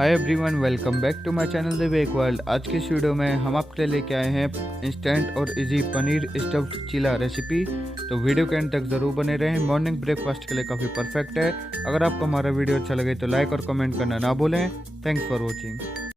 Hi everyone, welcome back to my channel the wake world. आज की इस वीडियो में हम आपके लिए लेके आए हैं इंस्टेंट और इजी पनीर स्टफ्ड चीला रेसिपी। तो वीडियो के एंड तक ज़रूर बने रहें। मॉर्निंग ब्रेकफास्ट के लिए काफ़ी परफेक्ट है। अगर आपको हमारा वीडियो अच्छा लगे तो लाइक और कमेंट करना ना भूलें। Thanks for watching.